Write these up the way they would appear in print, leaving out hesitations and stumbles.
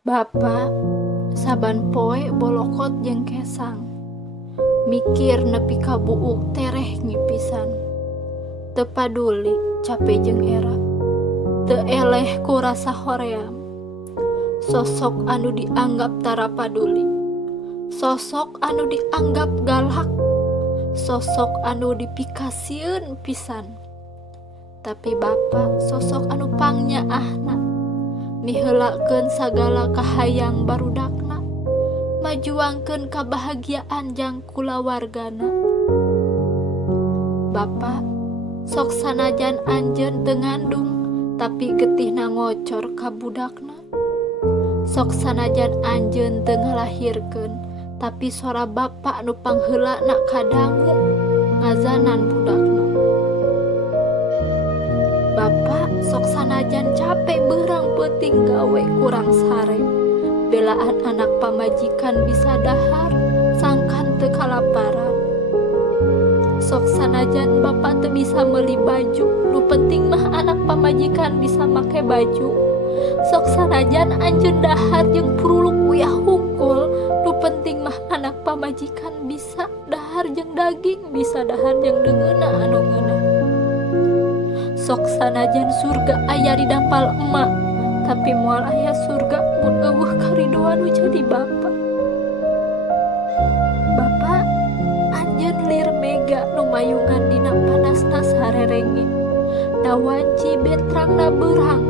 Bapa saban poe bolokot jeung kesang, mikir nepi ka buuk tereh ngipisan. Teu paduli capek jeung era, teu eleh ku rasa hoream. Sosok anu dianggap tara paduli, sosok anu dianggap galak, sosok anu dipikasieun pisan. Tapi Bapa sosok anu pangnyaahna, miheulakeun sagala kahayang barudakna, majuangkeun kabahagiaan jang kulawargana. Bapa sok sanajan anjeun teu ngandung, tapi getihna ngocor ka budakna. Sok sanajan anjeun teu ngalahirkeun, tapi sora Bapa nu pangheulana kadangu ngazanan budakna. Bapa sok sanajan capek beurang peuting gawe kurang sare, belaan anak pamajikan bisa dahar, sangkan teu kalaparan. Sok sanajan Bapa teu bisa meuli baju, nu penting mah anak pamajikan bisa make baju. Sok sanajan anjeun dahar jeung puruluk uyah hungkul, nu penting mah anak pamajikan bisa dahar jeung daging, bisa dahar jeung deungeuna anu ngeunah. Sok sanajan surga aya di dampal emak, tapi moal aya surga mun eueuh karidoan nu jadi Bapa. Bapa anjeun lir mega nu mayungan dina panasna sarerenge, da wanci betrangna beurang,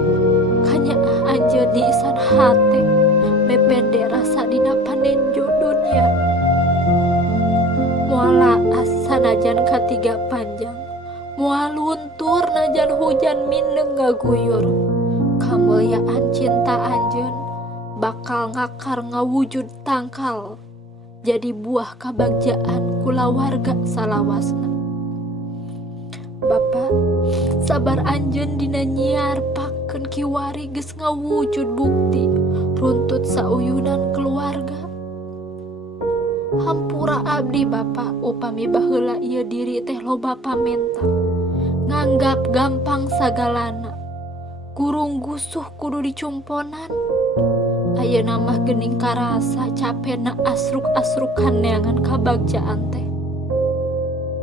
kanyaah anjeun di isan hate, mepende rasa dina panenjo dunya. Moal laas sanajan katiga panjang, moal luntur najan hujan mindeng ngaguyur, kamuliaan cinta anjeun bakal ngakar ngawujud tangkal, jadi buah kabagjaan kulawarga salawasna. Bapa sabar anjeun dina nyiar pakeun kiwari geus ngawujud bukti runtut sauyunan keluarga. Hampura abdi Bapa upami baheula ieu diri teh loba pamenta, nganggap gampang sagalana, gurung gusuh kudu dicumponan. Ayeuna mah geuning karasa capena asruk-asrukan neangan kabagjaan teh.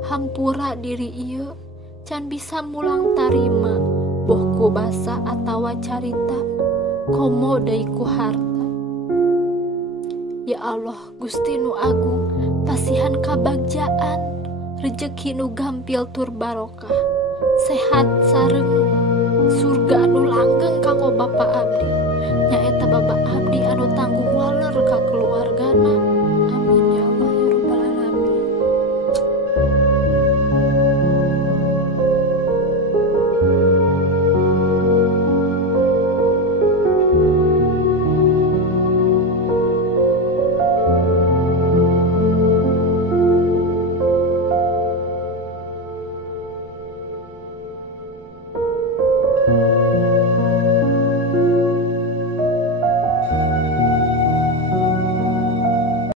Hampura diri ieu can bisa mulang tarima, boh ku basa atawa carita, komo deui ku harta. Ya Allah Gusti nu agung, pasihan kabagjaan, rejeki nu gampil tur barokah, sehat sareng surga nu langgeng kanggo Bapa abdi.